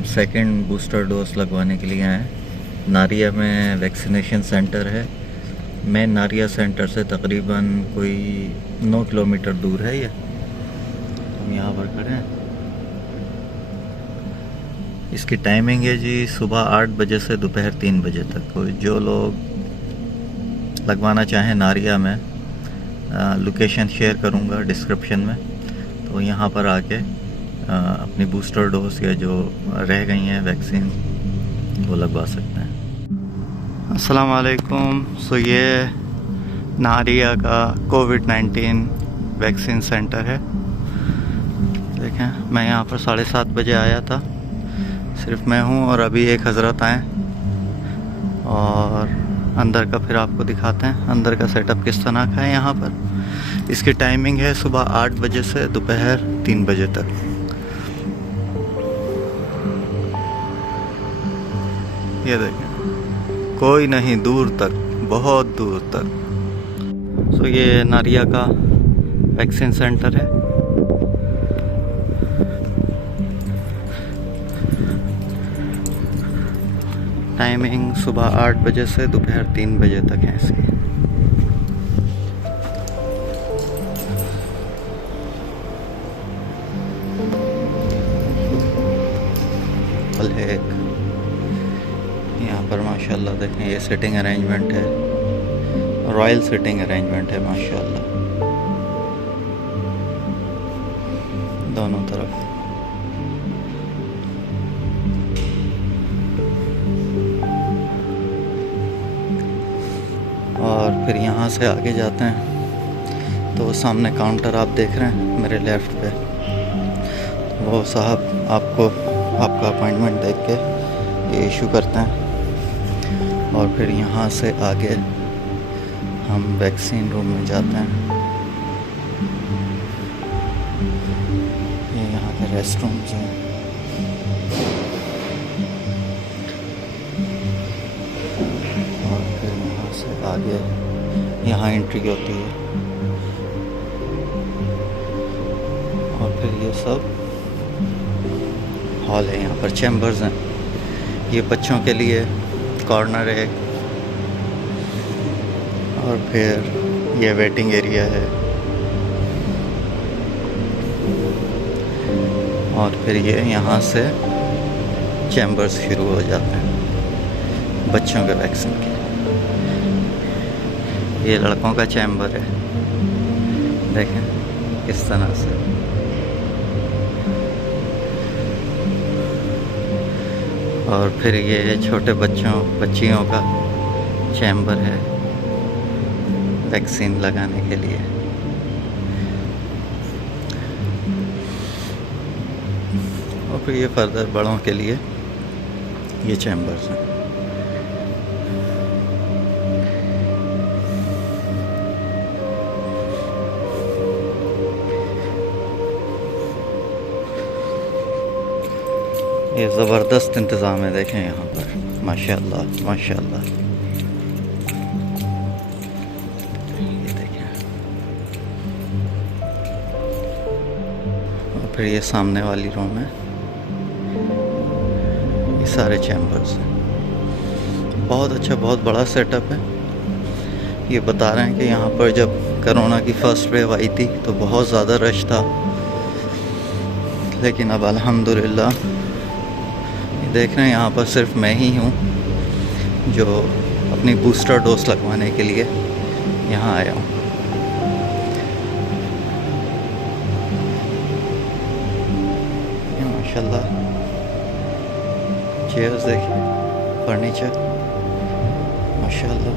हम second booster dose लगवाने के लिए आए हैं। नारिया में वैक्सीनेशन सेंटर है। मेन नारिया सेंटर से तकरीबन कोई 9 किलोमीटर दूर है ये। हम यहाँ पर खड़े हैं। इसकी टाइमिंग है जी सुबह 8 बजे से दोपहर 3 बजे तक। तो जो लोग लगवाना चाहें नारिया में, लोकेशन शेयर करूँगा डिस्क्रिप्शन में, तो यहाँ पर आके अपनी बूस्टर डोज या जो रह गई हैं वैक्सीन वो लगवा सकते हैं। अस्सलाम वालेकुम। सो ये नारिया का कोविड-19 वैक्सीन सेंटर है। देखें, मैं यहाँ पर 7:30 बजे आया था। सिर्फ मैं हूँ और अभी एक हज़रत आए, और अंदर का फिर आपको दिखाते हैं अंदर का सेटअप किस तरह का है। यहाँ पर इसकी टाइमिंग है सुबह 8 बजे से दोपहर 3 बजे तक। ये देखें, कोई नहीं, दूर तक, बहुत दूर तक। सो ये नारिया का वैक्सीन सेंटर है। टाइमिंग सुबह 8 बजे से दोपहर 3 बजे तक है इसकी। यहाँ पर माशाल्लाह देखें, ये सिटिंग अरेंजमेंट है, रॉयल सिटिंग अरेंजमेंट है माशाल्लाह दोनों तरफ। और फिर यहाँ से आगे जाते हैं तो सामने काउंटर आप देख रहे हैं मेरे लेफ़्ट पे, वो साहब आपको आपका अपॉइंटमेंट देख के ये इशू करते हैं। और फिर यहाँ से आगे हम वैक्सीन रूम में जाते हैं। ये यहाँ के रेस्ट रूम्स हैं। और फिर यहाँ से आगे यहाँ एंट्री होती है। और फिर ये सब हॉल है। यहाँ पर चैम्बर्स हैं। ये बच्चों के लिए कॉर्नर है, और फिर ये वेटिंग एरिया है, और फिर ये यहाँ से चैम्बर्स शुरू हो जाते हैं बच्चों के वैक्सीन के। ये लड़कों का चैम्बर है, देखें किस तरह से। और फिर ये छोटे बच्चियों का चैम्बर है वैक्सीन लगाने के लिए। और फिर ये फर्दर बड़ों के लिए ये चैम्बर्स हैं। ये ज़बरदस्त इंतज़ाम है, देखें यहाँ पर माशाल्लाह माशाल्लाह। ये देखें। और फिर ये सामने वाली रूम है, ये सारे चैम्बर्स हैं। बहुत अच्छा, बहुत बड़ा सेटअप है। ये बता रहे हैं कि यहाँ पर जब कोरोना की फर्स्ट वेव आई थी तो बहुत ज़्यादा रश था, लेकिन अब अल्हम्दुलिल्लाह देख रहे हैं यहाँ पर सिर्फ मैं ही हूँ जो अपनी बूस्टर डोज लगवाने के लिए यहाँ आया हूँ। माशाल्लाह चेयर्स देखिए, फर्नीचर माशाल्लाह।